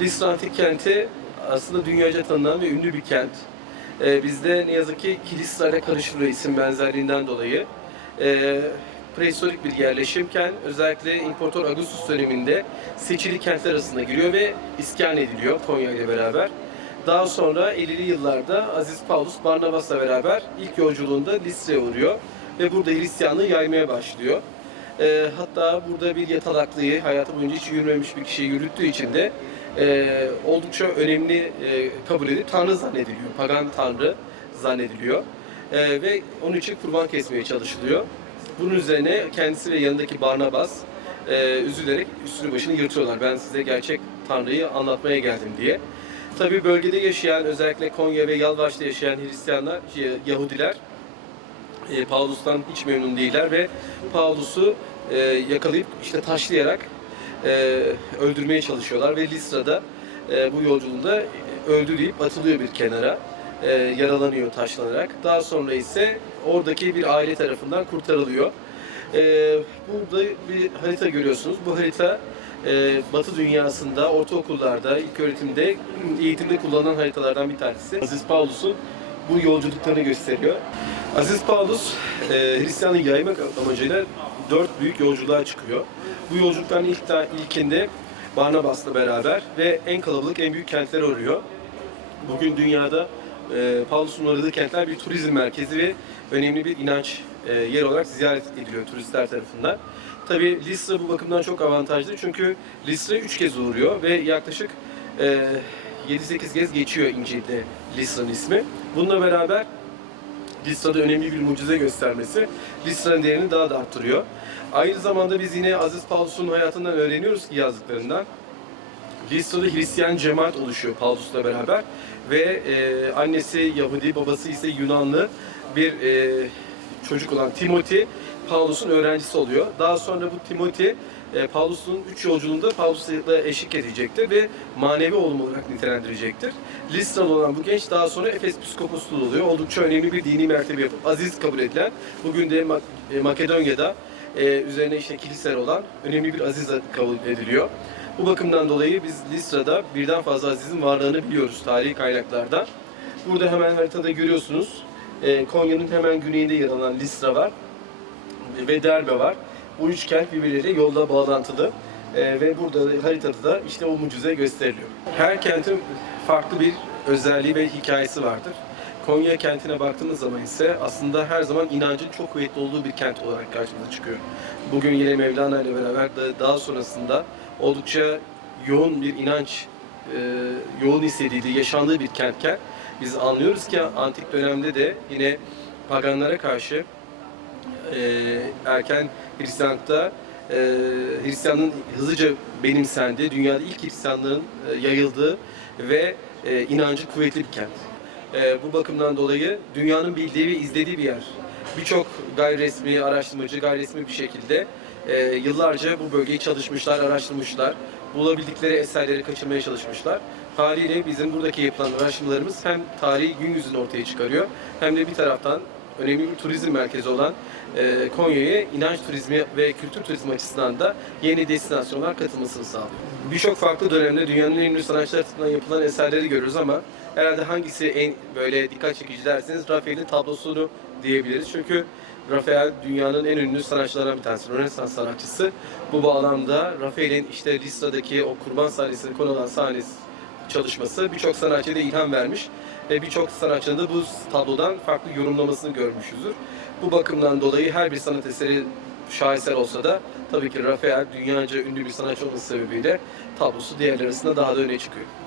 Listra Antik Kenti aslında dünyaca tanınan ve ünlü bir kent. Ee, bizde ne yazık ki Kilistra ile karışılıyor isim benzerliğinden dolayı. Ee, prehistorik bir yerleşimken özellikle İmparator Augustus döneminde seçili kentler arasında giriyor ve iskan ediliyor Konya ile beraber. Daha sonra 50'li yıllarda Aziz Paulus Barnabas'la beraber ilk yolculuğunda Listra'ya uğruyor ve burada Hristiyanlığı yaymaya başlıyor. Ee, hatta burada bir yatalaklıyı hayatı boyunca hiç yürümemiş bir kişiyi yürüttüğü için de e, oldukça önemli e, kabul edip tanrı zannediliyor. Pagan tanrı zannediliyor. E, ve onun için kurban kesmeye çalışılıyor. Bunun üzerine kendisi ve yanındaki Barnabas e, üzülerek üstünü başını yırtıyorlar. Ben size gerçek tanrıyı anlatmaya geldim diye. Tabi bölgede yaşayan özellikle Konya ve Yalvaç'ta yaşayan Hristiyanlar, Yahudiler e, Paulus'tan hiç memnun değiller ve Paulus'u e, yakalayıp işte taşlayarak e, öldürmeye çalışıyorlar ve Listra'da e, bu yolculuğunda öldürüyüp atılıyor bir kenara. E, yaralanıyor taşlanarak. Daha sonra ise oradaki bir aile tarafından kurtarılıyor. E, burada bir harita görüyorsunuz. Bu harita e, Batı dünyasında, ortaokullarda, ilk öğretimde, eğitimde kullanılan haritalardan bir tanesi. Aziz Paulus'un bu yolculuklarını gösteriyor. Aziz Paulus e, Hristiyanlığı yaymak amacıyla dört büyük yolculuğa çıkıyor. Bu yolculukların ilk ta- ilkinde Barnabas'la beraber ve en kalabalık, en büyük kentler arıyor. Bugün dünyada e, Paulus'un uğradığı kentler bir turizm merkezi ve önemli bir inanç e, yer olarak ziyaret ediliyor turistler tarafından. Tabi Listra bu bakımdan çok avantajlı çünkü Listra üç kez uğruyor ve yaklaşık e, 7-8 kez geçiyor İncil'de Listra'nın ismi. Bununla beraber Listra'da önemli bir mucize göstermesi Listra'nın değerini daha da arttırıyor. Aynı zamanda biz yine Aziz Paulus'un hayatından öğreniyoruz ki yazdıklarından. Listra'da Hristiyan cemaat oluşuyor Paulus'la beraber ve e, annesi Yahudi, babası ise Yunanlı bir e, çocuk olan Timothy Paulus'un öğrencisi oluyor. Daha sonra bu Timothy e, Paulus'un üç yolculuğunda Paulus'la eşlik edecektir ve manevi oğlum olarak nitelendirecektir. Listralı olan bu genç daha sonra Efes Psikoposluğu oluyor. Oldukça önemli bir dini mertebe yapıp aziz kabul edilen, bugün de e, Makedonya'da e, üzerine işte kiliseler olan önemli bir aziz kabul ediliyor. Bu bakımdan dolayı biz Listra'da birden fazla azizin varlığını biliyoruz tarihi kaynaklarda. Burada hemen haritada görüyorsunuz. E, Konya'nın hemen güneyinde yer alan Listra var ve Derbe var. Bu üç kent birbirleriyle yolda bağlantılı. E, ve burada da- haritada da işte o mucize gösteriliyor. Her kentin farklı bir özelliği ve hikayesi vardır. Konya kentine baktığımız zaman ise aslında her zaman inancın çok kuvvetli olduğu bir kent olarak karşımıza çıkıyor. Bugün yine Mevlana ile beraber daha sonrasında oldukça yoğun bir inanç e, yoğun hissedildiği, yaşandığı bir kentken biz anlıyoruz ki antik dönemde de yine paganlara karşı e, erken Hristiyanlıkta e, Hristiyanlığın hızlıca benimsendiği, dünyada ilk Hristiyanlığın e, yayıldığı ve e, inancı kuvvetli bir kent. E, bu bakımdan dolayı dünyanın bildiği ve izlediği bir yer. Birçok gayri resmi araştırmacı gayri resmi bir şekilde e, yıllarca bu bölgeyi çalışmışlar, araştırmışlar. Bulabildikleri eserleri kaçırmaya çalışmışlar. Haliyle bizim buradaki yapılan araştırmalarımız hem tarihi gün yüzünü ortaya çıkarıyor hem de bir taraftan önemli bir turizm merkezi olan e, Konya'ya inanç turizmi ve kültür turizmi açısından da yeni destinasyonlar katılmasını sağlıyor. Birçok farklı dönemde dünyanın en ünlü sanatçılar tarafından yapılan eserleri görüyoruz ama herhalde hangisi en böyle dikkat çekici derseniz Rafael'in tablosunu diyebiliriz. Çünkü Rafael dünyanın en ünlü sanatçılarından bir tanesi, Rönesans sanatçısı. Bu bağlamda Rafael'in işte Listra'daki o kurban sahnesine konu olan sahnesi çalışması birçok sanatçıya da ilham vermiş ve birçok sanatçının da bu tablodan farklı yorumlamasını görmüşüzdür. Bu bakımdan dolayı her bir sanat eseri şaheser olsa da tabii ki Rafael dünyaca ünlü bir sanatçı olması sebebiyle tablosu diğerleri arasında daha da öne çıkıyor.